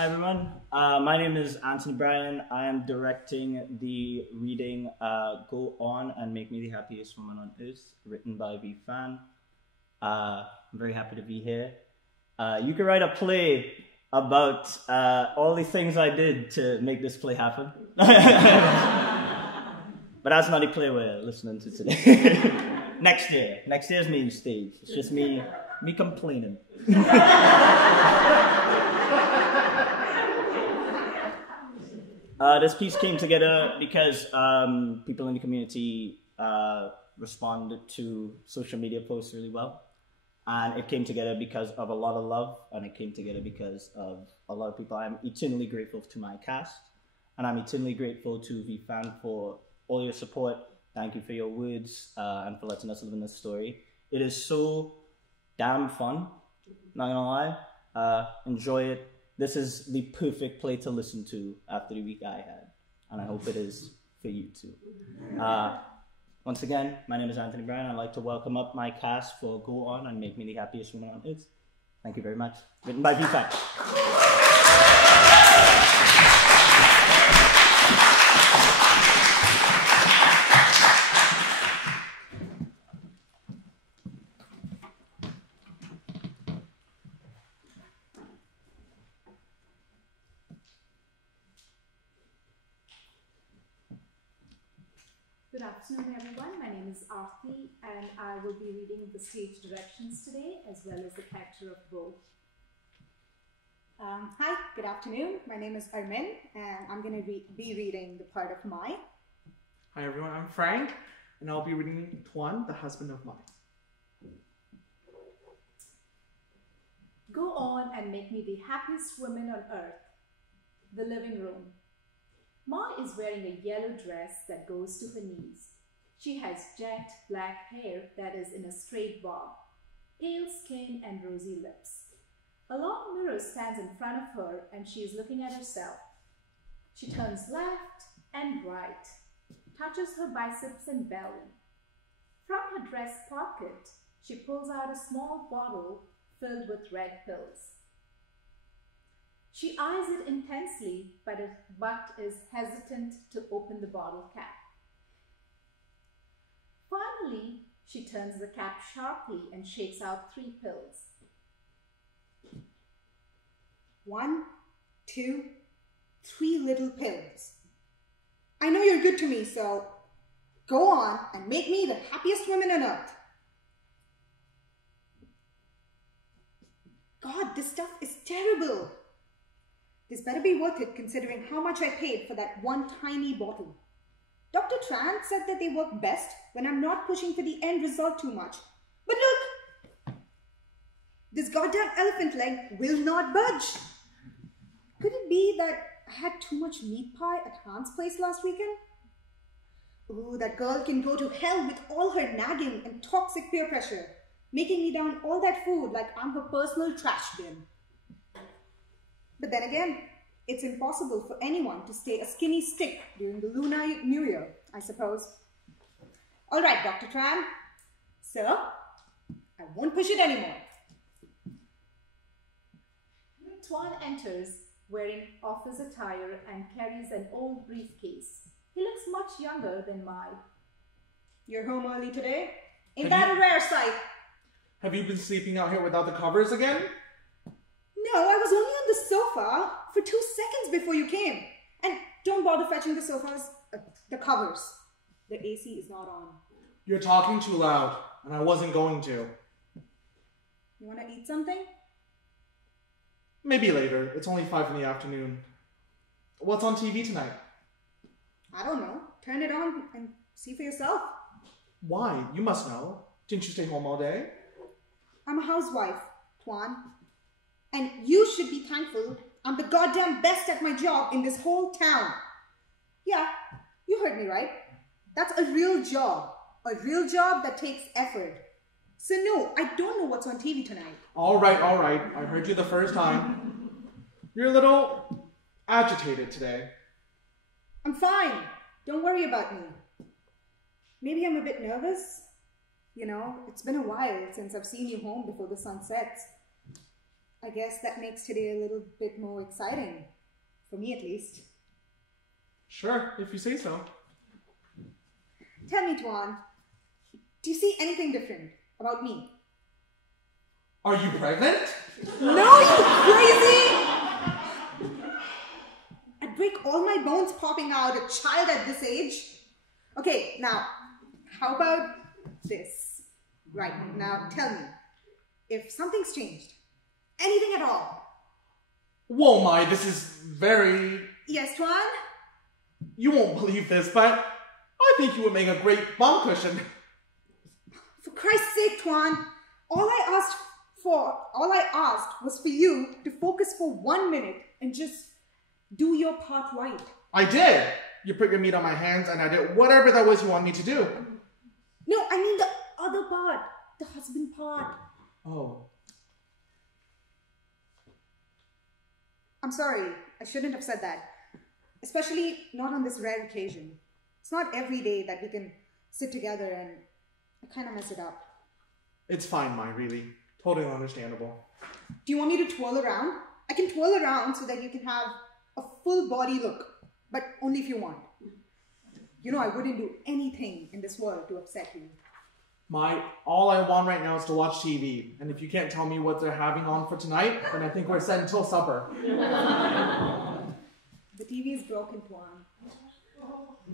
Hi everyone, my name is Anthony Bryan. I am directing the reading Go On and Make Me the Happiest Woman on Earth, written by Phan. I'm very happy to be here. You could write a play about all the things I did to make this play happen. But that's not the play we're listening to today. Next year's main stage. It's just me complaining. This piece came together because people in the community responded to social media posts really well. And it came together because of a lot of love, and it came together because of a lot of people. I'm eternally grateful to my cast, and I'm eternally grateful to Phan for all your support. Thank you for your words and for letting us live in this story. It is so damn fun, not gonna lie. Enjoy it. This is the perfect play to listen to after the week I had, and I hope it is for you too. Once again, my name is Anthony Bryan. I'd like to welcome up my cast for Go On and Make Me the Happiest Woman on Earth. Thank you very much. Written by Phan. Good afternoon, everyone. My name is Aarti, and I will be reading the stage directions today, as well as the character of Bo. Hi, good afternoon. My name is Armin, and I'm going to be reading the part of Mai. Hi everyone, I'm Frank, and I'll be reading Phan, the husband of Mai. Go on and make me the happiest woman on earth. The living room. Ma is wearing a yellow dress that goes to her knees. She has jet black hair that is in a straight bob, pale skin and rosy lips. A long mirror stands in front of her and she is looking at herself. She turns left and right, touches her biceps and belly. From her dress pocket, she pulls out a small bottle filled with red pills. She eyes it intensely, but is hesitant to open the bottle cap. Finally, she turns the cap sharply and shakes out 3 pills. 1, 2, 3 little pills. I know you're good to me, so go on and make me the happiest woman on earth. God, this stuff is terrible. This better be worth it considering how much I paid for that one tiny bottle. Dr. Tran said that they work best when I'm not pushing for the end result too much. But look! This goddamn elephant leg will not budge. Could it be that I had too much meat pie at Han's place last weekend? Ooh, that girl can go to hell with all her nagging and toxic peer pressure, making me down all that food like I'm her personal trash bin. But then again, it's impossible for anyone to stay a skinny stick during the Lunar New Year, I suppose. All right, Dr. Tran. Sir, I won't push it anymore. Tuan enters wearing office attire and carries an old briefcase. He looks much younger than Mai. You're home early today? Ain't that a rare sight? Have you been sleeping out here without the covers again? No, I was only on the sofa for 2 seconds before you came. And don't bother fetching the the covers. The AC is not on. You're talking too loud, and I wasn't going to. You want to eat something? Maybe later. It's only 5 in the afternoon. What's on TV tonight? I don't know. Turn it on and see for yourself. Why? You must know. Didn't you stay home all day? I'm a housewife, Tuan. And you should be thankful I'm the goddamn best at my job in this whole town. Yeah, you heard me right. That's a real job. A real job that takes effort. So no, I don't know what's on TV tonight. All right. I heard you the first time. You're a little agitated today. I'm fine. Don't worry about me. Maybe I'm a bit nervous. You know, it's been a while since I've seen you home before the sun sets. I I guess that makes today a little bit more exciting. For me, at least. Sure, if you say so. Tell me, Tuan, do you see anything different about me? Are you pregnant? No, you crazy! I'd break all my bones popping out, a child at this age. Okay, now, how about this? Right, now tell me, if something's changed, anything at all. Whoa, Mai, this is very... Yes, Tuan? You won't believe this, but I think you would make a great bum cushion. For Christ's sake, Tuan, all I asked was for you to focus for 1 minute and just do your part right. I did. You put your meat on my hands and I did whatever that was you want me to do. No, I mean the other part, the husband part. Oh. I'm sorry, I shouldn't have said that. Especially not on this rare occasion. It's not every day that we can sit together and I kind of mess it up. It's fine, Mai, really. Totally understandable. Do you want me to twirl around? I can twirl around so that you can have a full body look, but only if you want. You know, I wouldn't do anything in this world to upset you. Mai, all I want right now is to watch TV. And if you can't tell me what they're having on for tonight, then I think we're set until supper. The TV is broken, Tuan.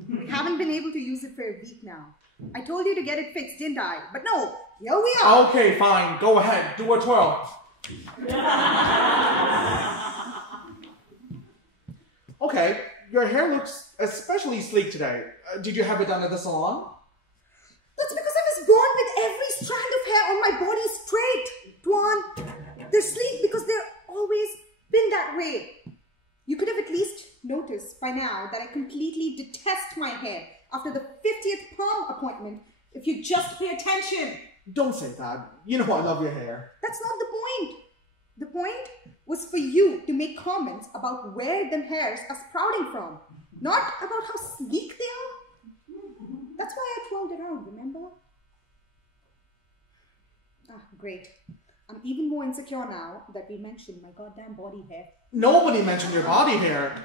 We haven't been able to use it for a week now. I told you to get it fixed, didn't I? But no, here we are. Okay, fine. Go ahead. Do a twirl. Okay, your hair looks especially sleek today. Did you have it done at the salon? That's because I was born with every strand of hair on my body straight, Tuan. They're sleek because they've always been that way. You could have at least noticed by now that I completely detest my hair after the 50th perm appointment if you just pay attention. Don't say that. You know I love your hair. That's not the point. The point was for you to make comments about where them hairs are sprouting from, not about how sleek they are. That's why I twirled around, remember? Ah, great. I'm even more insecure now that we mentioned my goddamn body hair. Nobody mentioned your body hair.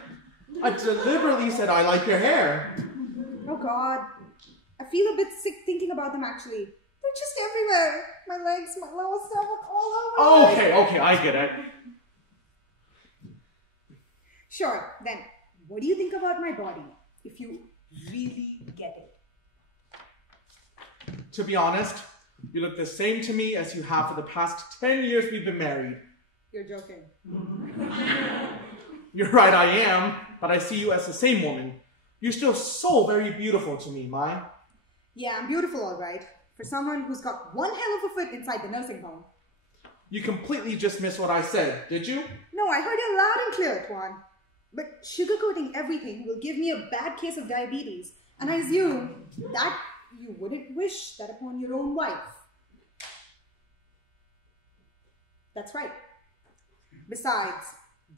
I deliberately said I like your hair. Oh God. I feel a bit sick thinking about them actually. They're just everywhere. My legs, my lower stomach, all over. Okay, I get it. Sure, then, what do you think about my body, if you really get it? To be honest, you look the same to me as you have for the past 10 years we've been married. You're joking. You're right, I am, but I see you as the same woman. You're still so very beautiful to me, Mai. Yeah, I'm beautiful, all right. For someone who's got one hell of a foot inside the nursing home. You completely just missed what I said, did you? No, I heard you loud and clear, Tuan. But sugarcoating everything will give me a bad case of diabetes, and I assume that you wouldn't wish that upon your own wife. That's right. Besides,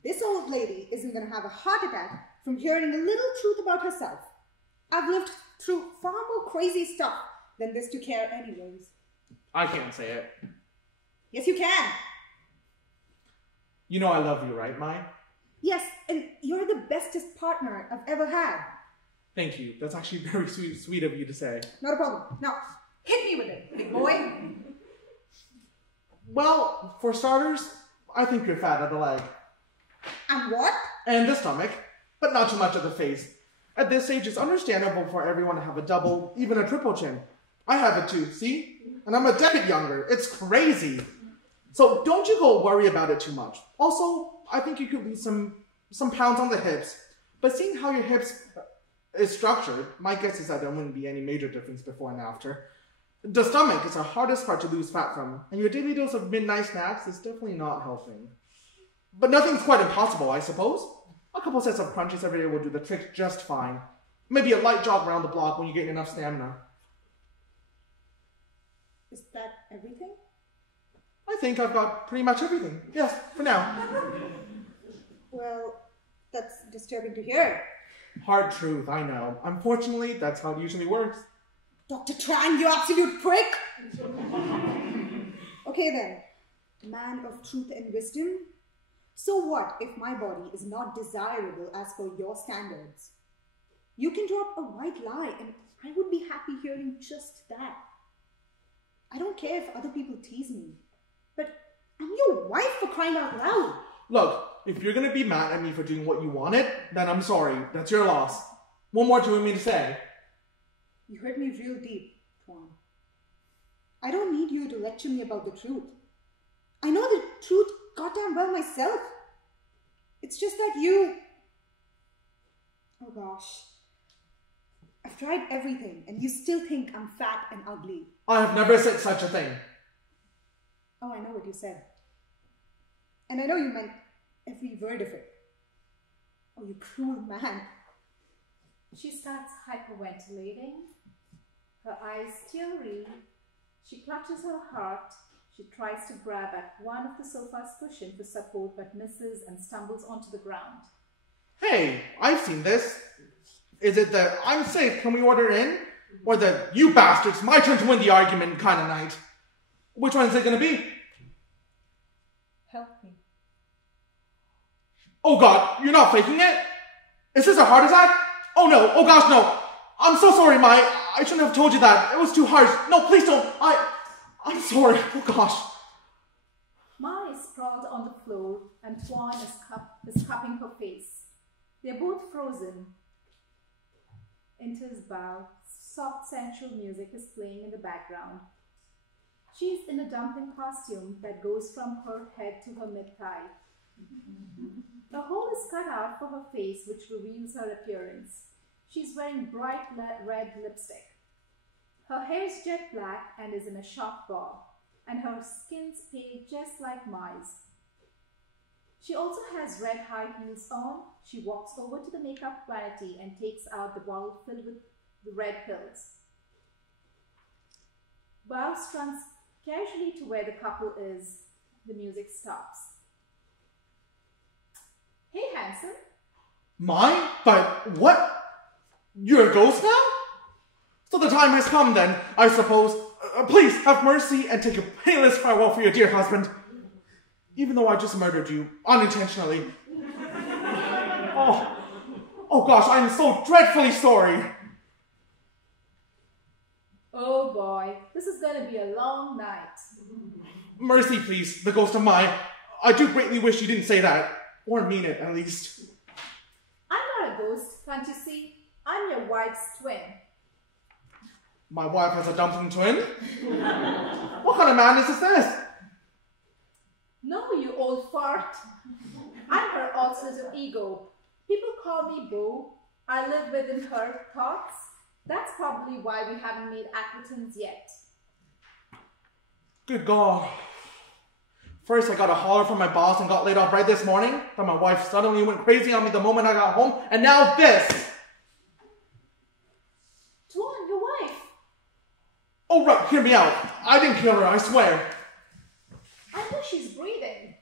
this old lady isn't going to have a heart attack from hearing a little truth about herself. I've lived through far more crazy stuff than this to care anyways. I can't say it. Yes, you can. You know I love you, right, Mai? Yes, and you're the bestest partner I've ever had. Thank you. That's actually very sweet of you to say. Not a problem. Now, hit me with it, big boy. Well, for starters, I think you're fat at the leg. And what? And the stomach, but not too much of the face. At this age, it's understandable for everyone to have a double, even a triple chin. I have it too, see? And I'm a decade younger. It's crazy. So don't you go worry about it too much. Also, I think you could lose some pounds on the hips. But seeing how your hips is structured, my guess is that there wouldn't be any major difference before and after. The stomach is the hardest part to lose fat from, and your daily dose of midnight snacks is definitely not helping. But nothing's quite impossible, I suppose. A couple sets of crunches every day will do the trick just fine. Maybe a light jog around the block when you get enough stamina. Is that everything? I think I've got pretty much everything. Yes, for now. Well, that's disturbing to hear. Hard truth, I know. Unfortunately, that's how it usually works. Dr. Tran, you absolute prick! Okay then, man of truth and wisdom. So what if my body is not desirable as per your standards? You can drop a white lie and I would be happy hearing just that. I don't care if other people tease me, but I'm your wife, for crying out loud. Look, if you're going to be mad at me for doing what you wanted, then I'm sorry. That's your loss. What more do you want me to say? You hurt me real deep, Phan. I don't need you to lecture me about the truth. I know the truth goddamn well myself. It's just that you... Oh gosh. I've tried everything and you still think I'm fat and ugly. I have never said such a thing. Oh, I know what you said. And I know you meant every word of it. Oh, you cruel man. She starts hyperventilating. Her eyes teary. She clutches her heart. She tries to grab at one of the sofa's cushions for support but misses and stumbles onto the ground. Hey, I've seen this. Is it the I'm safe, can we order in? Or the you bastards, my turn to win the argument kind of night? Which one is it going to be? Help me. Oh God, you're not faking it? Is this a heart attack? Oh no, oh gosh, no. I'm so sorry, Mai. I shouldn't have told you that. It was too harsh. No, please don't. I'm sorry. Oh gosh. Mai is sprawled on the floor and Phan is cupping her face. They're both frozen. Into his bow, soft sensual music is playing in the background. She's in a dumpling costume that goes from her head to her mid-thigh. A hole is cut out for her face, which reveals her appearance. She's wearing bright red lipstick. Her hair is jet black and is in a shock bob, and her skin's pale just like Mai's. She also has red high heels on. She walks over to the makeup vanity and takes out the bottle filled with the red pills. Bao runs casually to where the couple is. The music stops. Hey, handsome. Mine? But what? You're a ghost now? So the time has come then, I suppose. Please have mercy and take a painless farewell for your dear husband. Even though I just murdered you, unintentionally. Oh gosh, I'm so dreadfully sorry. Oh boy, this is going to be a long night. Mercy, please, the ghost of Mai. I do greatly wish you didn't say that. Or mean it, at least. I'm not a ghost, can't you see? I'm your wife's twin. My wife has a dumpling twin? What kind of madness is this? No, you old fart. I'm her alternative ego. People call me Bo. I live within her thoughts. That's probably why we haven't made acquaintance yet. Good God. First I got a holler from my boss and got laid off right this morning. Then my wife suddenly went crazy on me the moment I got home. And now this! Tuan, your wife. Oh right, hear me out. I didn't kill her, I swear. I know she's breathing.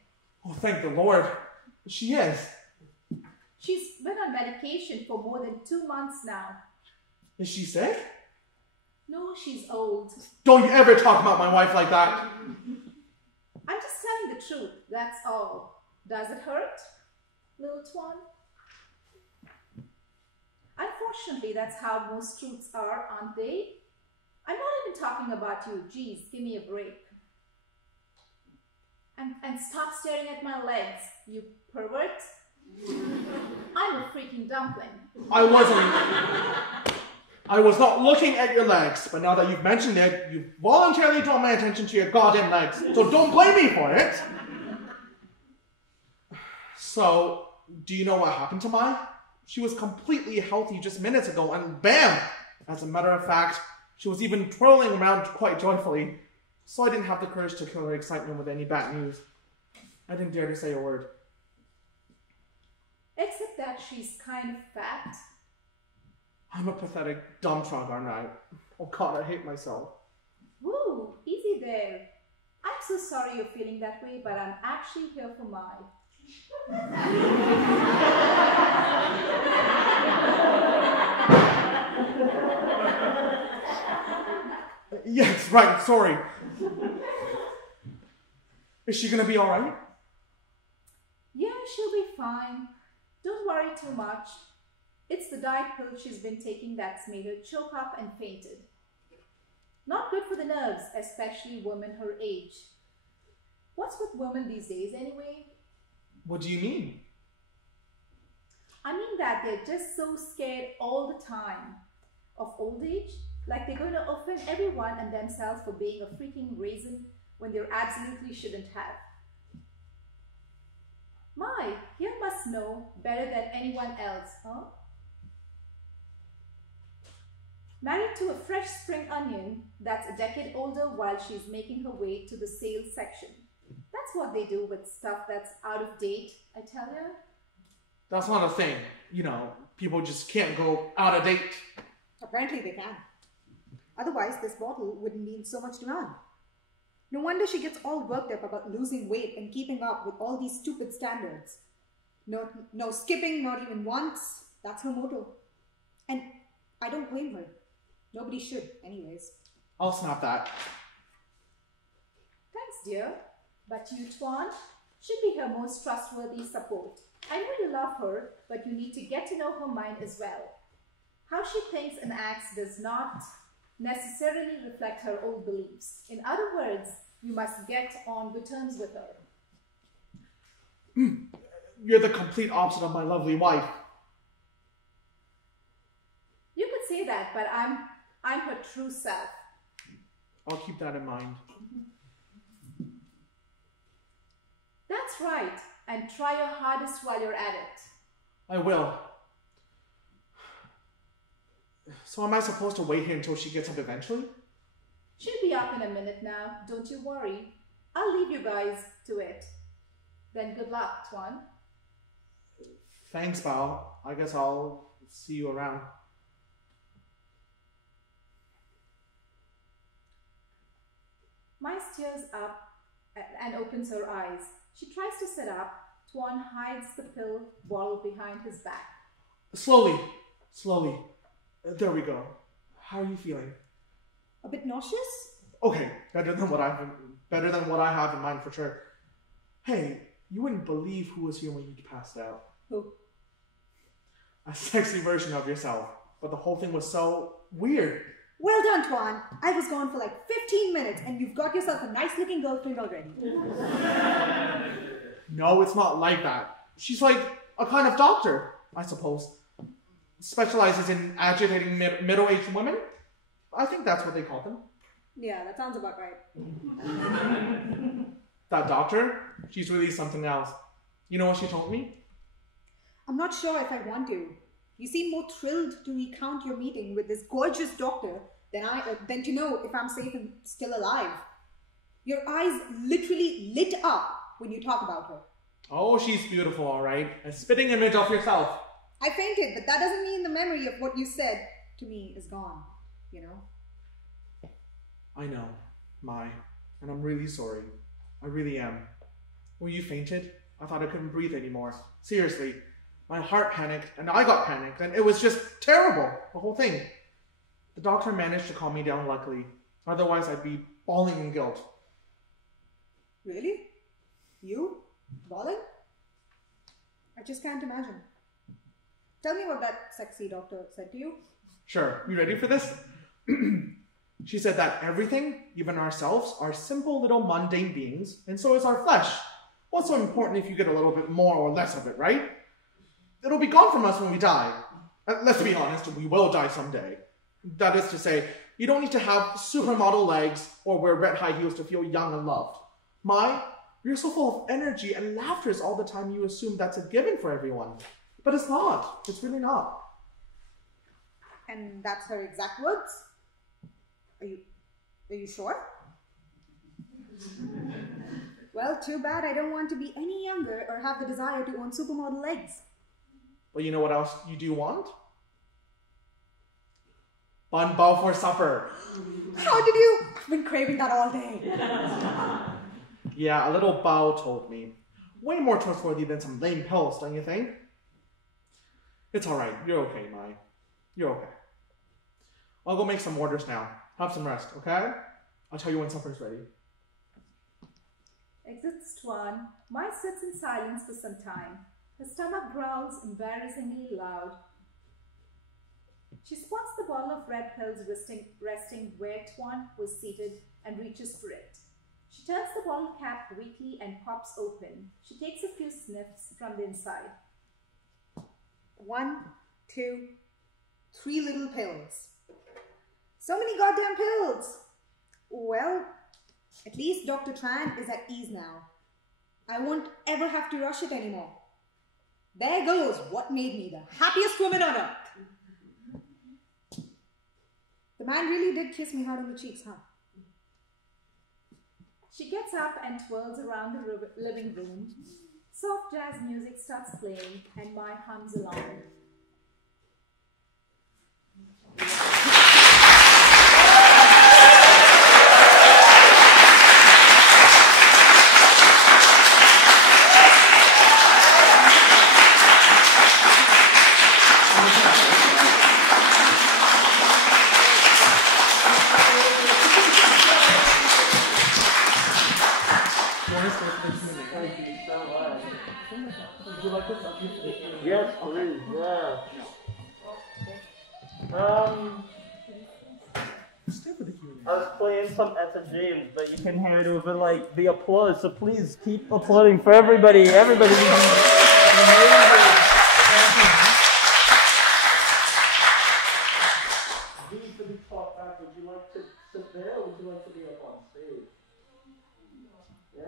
Oh, thank the Lord. She is. She's been on medication for more than 2 months now. Is she sick? No, she's old. Don't you ever talk about my wife like that. I'm just telling the truth, that's all. Does it hurt, little Tuan? Unfortunately, that's how most truths are, aren't they? I'm not even talking about you. Geez, give me a break. And stop staring at my legs, you pervert. I'm a freaking dumpling. I was not looking at your legs, but now that you've mentioned it, you've voluntarily drawn my attention to your goddamn legs, so don't blame me for it. So, do you know what happened to Mai? She was completely healthy just minutes ago, and bam! As a matter of fact, she was even twirling around quite joyfully. So I didn't have the courage to kill her excitement with any bad news. I didn't dare to say a word. Except that she's kind of fat. I'm a pathetic dumb trog, aren't I? Oh God, I hate myself. Woo, easy there. I'm so sorry you're feeling that way, but I'm actually here for Mai. Yes, right, sorry. Is she gonna be alright? Yeah, she'll be fine. Don't worry too much. It's the diet pill she's been taking that's made her choke up and fainted. Not good for the nerves, especially women her age. What's with women these days anyway? What do you mean? I mean that they're just so scared all the time of old age, like they're going to offend everyone and themselves for being a freaking raisin when they absolutely shouldn't have. My, you must know better than anyone else, huh? Married to a fresh spring onion that's a decade older while she's making her way to the sales section. That's what they do with stuff that's out of date, I tell you. That's not a thing. You know, people just can't go out of date. Apparently they can. Otherwise, this bottle wouldn't be in so much demand. No wonder she gets all worked up about losing weight and keeping up with all these stupid standards. No skipping, not even once. That's her motto. And I don't blame her. Nobody should, anyways. I'll snap that. Thanks, dear. But you, Tuan, should be her most trustworthy support. I know you love her, but you need to get to know her mind as well. How she thinks and acts does not necessarily reflect her old beliefs. In other words, you must get on good terms with her. You're the complete opposite of my lovely wife. You could say that, but I'm her true self. I'll keep that in mind. That's right, and try your hardest while you're at it. I will. So am I supposed to wait here until she gets up eventually? She'll be up in a minute now, don't you worry. I'll leave you guys to it. Then good luck, Tuan. Thanks, Bao. I guess I'll see you around. Mai stares up and opens her eyes. She tries to sit up. Tuan hides the pill bottle behind his back. Slowly. There we go. How are you feeling? A bit nauseous? Okay, better than what I have in mind for sure. Hey, you wouldn't believe who was here when you passed out. Who? A sexy version of yourself. But the whole thing was so weird. Well done, Tuan. I was gone for like 15 minutes and you've got yourself a nice looking girlfriend already. No, it's not like that. She's like a kind of doctor, I suppose. Specializes in agitating middle-aged women. I think that's what they call them. Yeah, that sounds about right. That doctor, she's really something else. You know what she told me? I'm not sure if I want to. You seem more thrilled to recount your meeting with this gorgeous doctor than to know if I'm safe and still alive. Your eyes literally lit up when you talk about her. Oh, she's beautiful, all right. A spitting image of yourself. I fainted, but that doesn't mean the memory of what you said to me is gone, you know? I know, Mai, and I'm really sorry. I really am. When you fainted, I thought I couldn't breathe anymore. Seriously, my heart panicked, and I got panicked, and it was just terrible, the whole thing. The doctor managed to calm me down, luckily. Otherwise, I'd be bawling in guilt. Really? You? Bawling? I just can't imagine. Tell me what that sexy doctor said to you. Sure. You ready for this? She said that everything, even ourselves, are simple little mundane beings, and so is our flesh. What's so important if you get a little bit more or less of it, right? It'll be gone from us when we die. Let's be honest, we will die someday. That is to say, you don't need to have supermodel legs or wear red high heels to feel young and loved. Mai, you're so full of energy and laughter all the time you assume that's a given for everyone. But it's not. It's really not. And that's her exact words? Are you sure? Well, too bad I don't want to be any younger or have the desire to own supermodel legs. But you know what else you do want? Bun bao for supper. How did you? I've been craving that all day. Yeah, a little bao told me. Way more trustworthy than some lame pills, don't you think? It's alright. You're okay, Mai. You're okay. I'll go make some orders now. Have some rest, okay? I'll tell you when supper's ready. Exits Tuan. Mai sits in silence for some time. Her stomach growls embarrassingly loud. She spots the bottle of red pills resting where Tuan was seated and reaches for it. She turns the bottle cap weakly and pops open. She takes a few sniffs from the inside. 1, 2, 3 little pills. So many goddamn pills! Well, at least Dr. Tran is at ease now. I won't ever have to rush it anymore. There goes what made me the happiest woman on earth. The man really did kiss me hard on the cheeks, huh? She gets up and twirls around the living room. Soft jazz music starts playing and Mai hums along. Yes, please, yeah. I was playing some Etta James, but you can hear it over like the applause, so please keep applauding for everybody. Everybody is amazing. These to be taught back. Would you like to sit there or would you like to be up on stage? Yeah?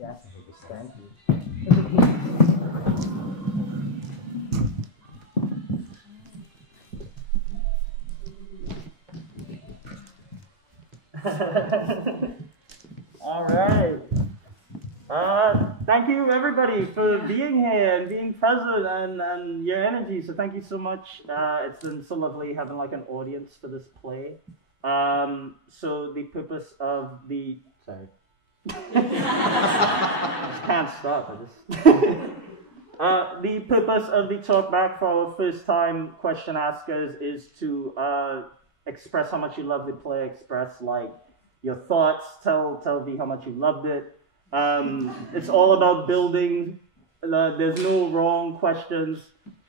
Yes, thank you. All right. Thank you everybody for being here and being present and your energy. So thank you so much. It's been so lovely having like an audience for this play. So the purpose of the I just can't stop. The purpose of the talk back for our first time question askers is to express how much you love the play, express like your thoughts, tell me how much you loved it. It's all about building. There's no wrong questions,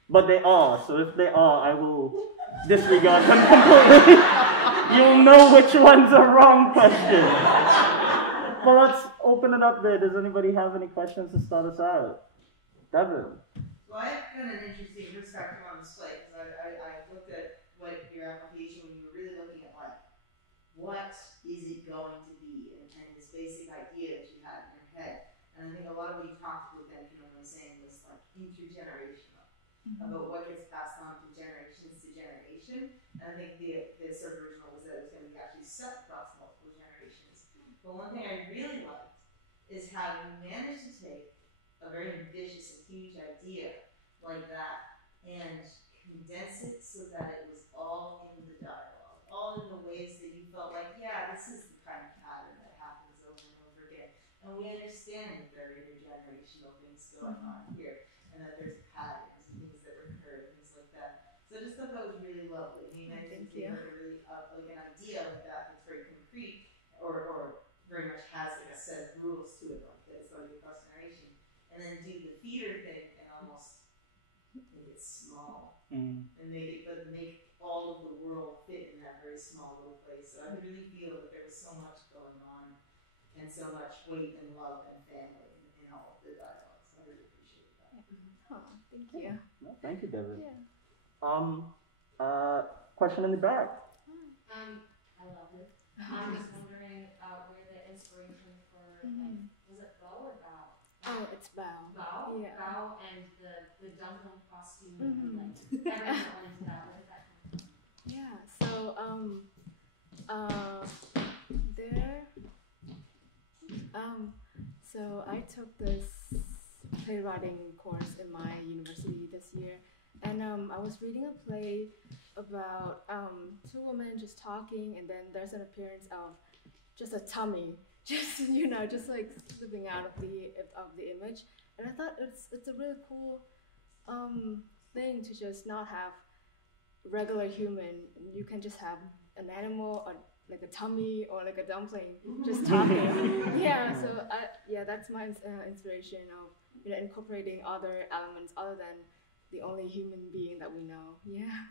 but they are. So if they are, I will disregard them completely. You'll know which one's a wrong question. Well, let's open it up there. Does anybody have any questions to start us out? Devin. Well, I've got an interesting perspective on this play because I looked at what your application when you were really looking at like what is it going to be and this basic idea that you had in your head. And I think a lot of what you talked with them, you know what I'm saying, was like intergenerational, about what gets passed on from generations to generation. And I think the sort of original was that it was going to be actually set across multiple generations. But one thing I really liked is how you managed to take a very ambitious and huge idea like that and condense it so that it was all in the dialogue, all in the ways that you felt like, yeah, this is the kind of pattern that happens over and over again. And we understand that there are intergenerational things going on here, and that there's patterns and things that recur, and things like that. So I just thought that was really lovely. I mean, I think you have a really like an idea like that that's very concrete, or very much has like a set of rules to it, like that it's going to be across generation, and then do the feeder thing and almost make it small, and make all of the world fit in that very small little place. So I could really feel that there was so much going on, and so much weight and love and family in all of the dialogues. I really appreciate that. Oh, thank you. Well, thank you, Devin. Yeah. Question in the back. I loved it. I'm just wondering where the inspiration for like, was it Bo or Bao? Oh, it's Bao. Bao? Yeah. Bao and the dumpling costume and like everything that went into that. Where did that come from? Yeah, so so I took this playwriting course in my university this year, and I was reading a play about two women just talking, and then there's an appearance of just a tummy, just just like slipping out of the image. And I thought it's a really cool thing to just not have regular human. You can just have an animal or like a tummy or like a dumpling just talking. That's my inspiration of incorporating other elements other than the only human being that we know. Yeah.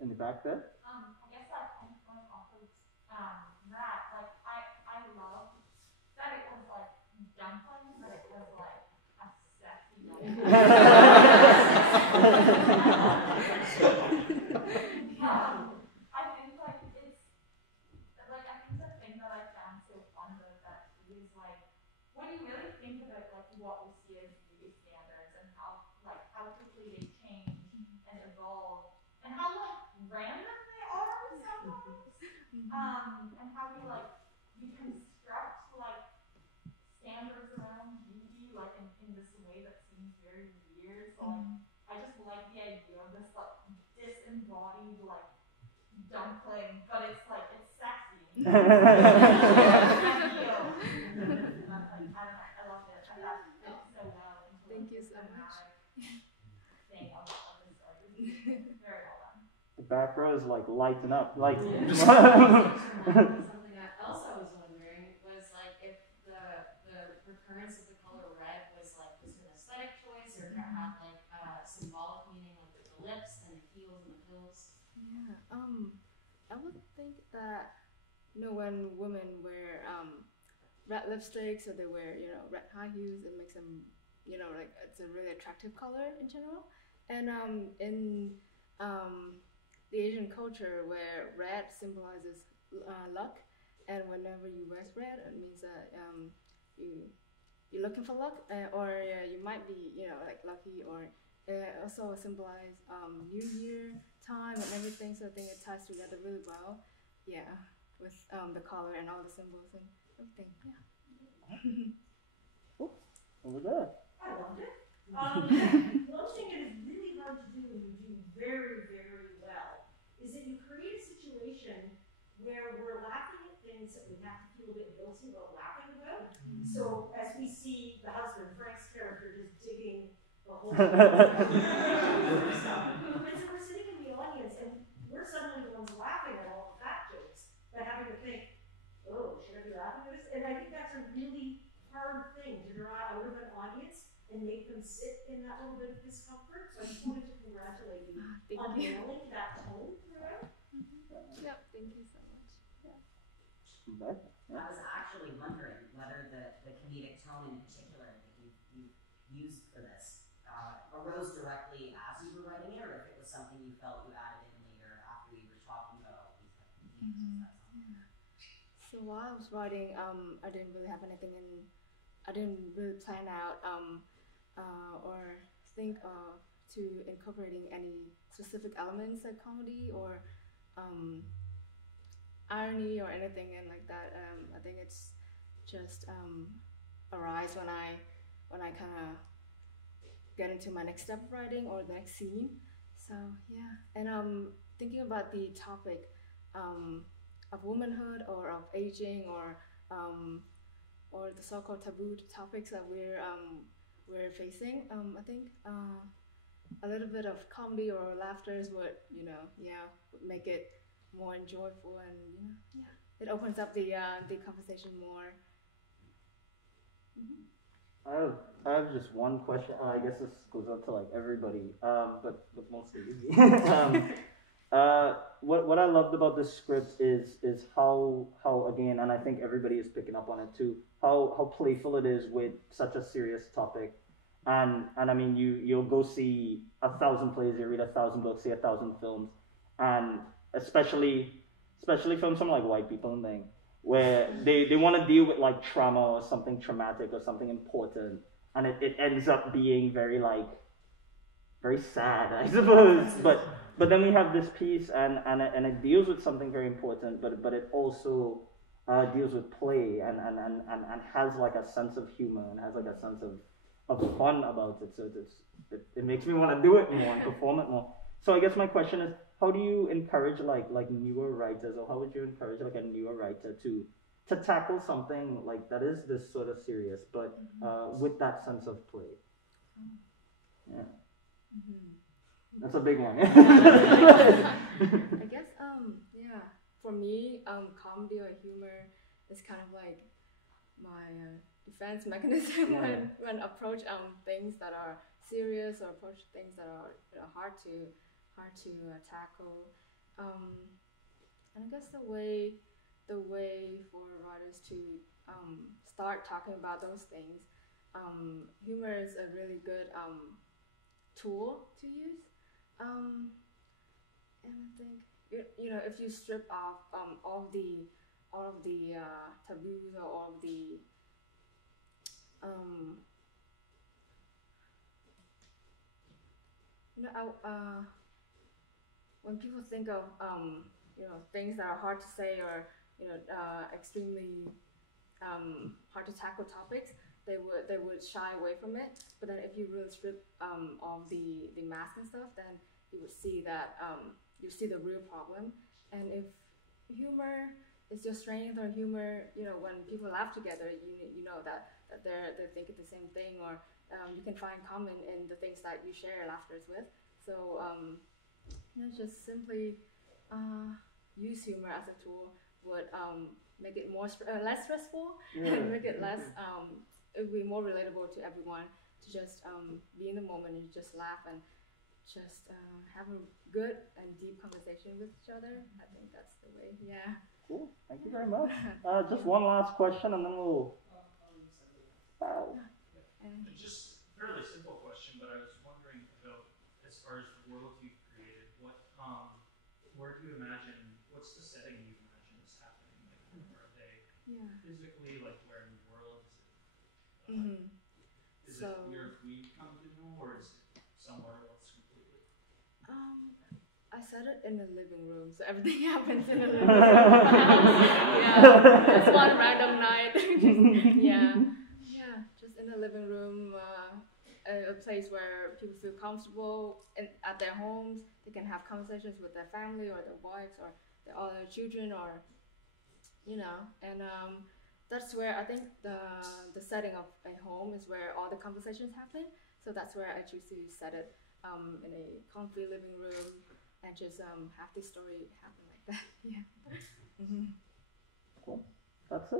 In the back there? I guess like I'm going off of that. Like I love that it was like dumpling, but it was like a sexy dumpling. I think like it's like I think the thing that I found so fun about that is like when you really think about like what we see as beauty standards and how quickly they change and evolve and how like random they are sometimes, and how we construct like standards around beauty like in this way that seems very weird. So I just like the idea of this like disembodied like dumpling, but it's like it's sexy. I loved it. I thought it fit so well into Thank you so much. Thing of the story. Very well done. The back row is like lighting up. Like Something else I was wondering was like if the recurrence of the color red was like just an aesthetic choice or if it had like symbolic meaning like with the lips and the heels and the pills. Yeah. I would think that when women wear red lipsticks or they wear red high heels, it makes them like it's a really attractive color in general. And in the Asian culture where red symbolizes luck, and whenever you wear red, it means that you're looking for luck, or you might be like lucky, or also symbolize New Year time and everything. So I think it ties together really well, with the color and all the symbols and everything. Yeah. over there. I loved it. One thing that is really hard to do and you do very, very well is that you create a situation where we're laughing at things that we have to feel a bit guilty about laughing about. So as we see the husband, Frank's character, just digging the whole and so we're sitting in the audience and we're suddenly the ones laughing at all the fat jokes, but having to think, oh, should I be laughing at this? And I think that's a really hard thing to draw out of an audience and make them sit in that little bit of discomfort. So I just wanted to congratulate you on nailing that tone throughout. Yep, thank you so much. I was actually wondering whether the comedic tone in particular that you used for this arose directly as you were writing it, or if it was something you felt you added in later after we were talking about all these types of themes. So while I was writing, I didn't really have anything I didn't really plan out or think of to incorporating any specific elements like comedy or irony or anything in like that. I think it's just arise when I kind of get into my next step of writing or the next scene. So yeah, and thinking about the topic of womanhood or of aging or the so-called taboo topics that we're facing. I think a little bit of comedy or laughter would make it more enjoyable, and it opens up the conversation more. I have just one question. I guess this goes out to like everybody, but mostly easy. What I loved about this script is how again, and I think everybody is picking up on it too, how playful it is with such a serious topic. And I mean, you'll go see 1,000 plays, you read 1,000 books, see 1,000 films, and especially from some like white people and thing, where they want to deal with like trauma or something traumatic or something important, and it ends up being very sad, I suppose. But then we have this piece, and it deals with something very important, but it also deals with play and has like a sense of humor and has like a sense of fun about it. So it makes me want to do it more and perform it more. So I guess my question is, how do you encourage like newer writers, or how would you encourage like a newer writer to tackle something like that is this sort of serious, but with that sense of play? Yeah, that's a big one. I guess yeah, for me comedy or humor is kind of like my defense mechanism when approach things that are serious or approach things that are hard to tackle, and I guess the way for writers to start talking about those things, humor is a really good tool to use, and I think you know, if you strip off all of the taboos or all of the you know, when people think of you know, things that are hard to say or you know, extremely hard to tackle topics, they would shy away from it. But then if you really strip all the mask and stuff, then you would see that you see the real problem. And if humor is your strength, or humor, you know, when people laugh together, you know that they're thinking the same thing, or you can find common in the things that you share laughters with. So you know, just simply use humor as a tool would make it less stressful, and make it less it would be more relatable to everyone to just be in the moment and just laugh and just have a good and deep conversation with each other. I think that's the way. Yeah. Cool. Thank you very much. Just one last question, and then we'll. Just a fairly simple question, but I was wondering about, as far as the world you've created, where do you imagine? What's the setting you imagine is happening? Like, are they physically, like, where in the world is it? Is it Europe we come to know, or is it somewhere else completely? I said it in the living room, so everything happens in the living room. Yeah, it's one random night. Just in the living room, a place where people feel comfortable at their homes. They can have conversations with their family or their wives or their other children, or you know, and that's where I think the setting of a home is where all the conversations happen. So that's where I choose to set it in a comfy living room and just have this story happen like that. Yeah. Cool. That's it.